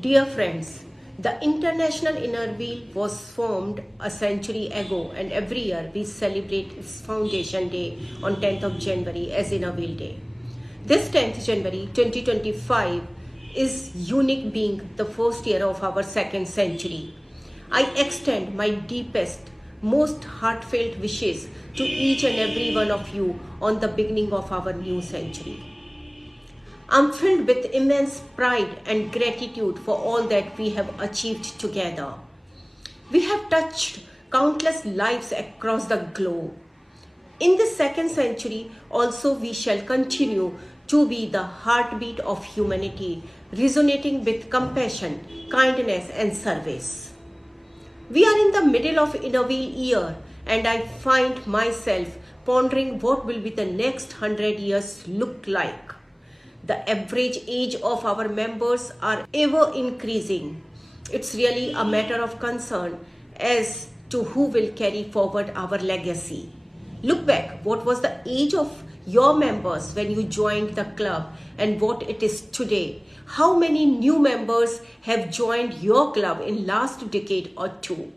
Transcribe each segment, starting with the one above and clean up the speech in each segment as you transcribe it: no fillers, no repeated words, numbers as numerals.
Dear friends, the International Inner Wheel was formed a century ago, and every year we celebrate its foundation day on 10th of January as Inner Wheel Day. This 10th January 2025 is unique, being the first year of our second century. I extend my deepest, most heartfelt wishes to each and every one of you on the beginning of our new century. I'm filled with immense pride and gratitude for all that we have achieved together. We have touched countless lives across the globe. In this second century, also we shall continue to be the heartbeat of humanity, resonating with compassion, kindness, and service. We are in the middle of Inner Wheel year, and I find myself pondering what will be the next 100 years look like. The average age of our members are ever increasing. It's really a matter of concern as to who will carry forward our legacy. Look back, what was the age of your members when you joined the club and what it is today? How many new members have joined your club in last decade or two?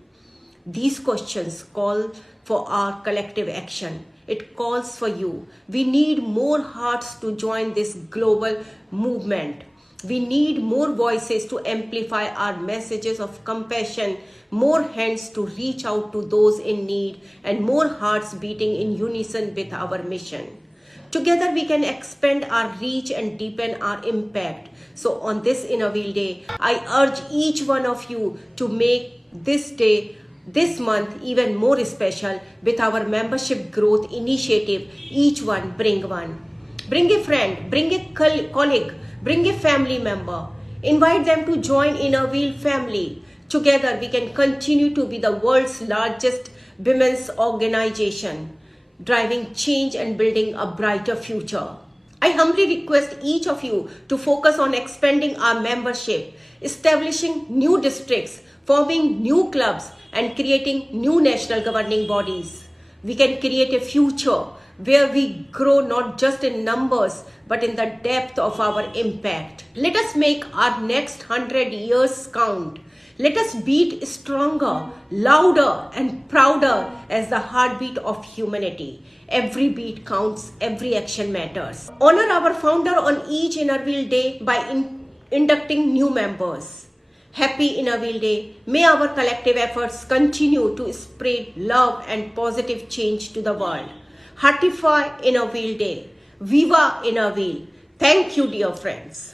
These questions call for our collective action. It calls for you. We need more hearts to join this global movement. We need more voices to amplify our messages of compassion, more hands to reach out to those in need, and more hearts beating in unison with our mission. Together we can expand our reach and deepen our impact. So on this Inner Wheel Day, I urge each one of you to make this day, this month, even more special with our membership growth initiative. Each one bring one. Bring a friend, bring a colleague, bring a family member. Invite them to join Inner Wheel family. Together we can continue to be the world's largest women's organization, driving change and building a brighter future. I humbly request each of you to focus on expanding our membership, establishing new districts, forming new clubs, and creating new national governing bodies. We can create a future where we grow not just in numbers but in the depth of our impact. Let us make our next 100 years count. Let us beat stronger, louder, and prouder as the heartbeat of humanity. Every beat counts, every action matters. Honor our founder on each Inner Wheel Day by inducting new members. Happy Inner Wheel Day. May our collective efforts continue to spread love and positive change to the world. Heartify Inner Wheel Day. Viva Inner Wheel. Thank you, dear friends.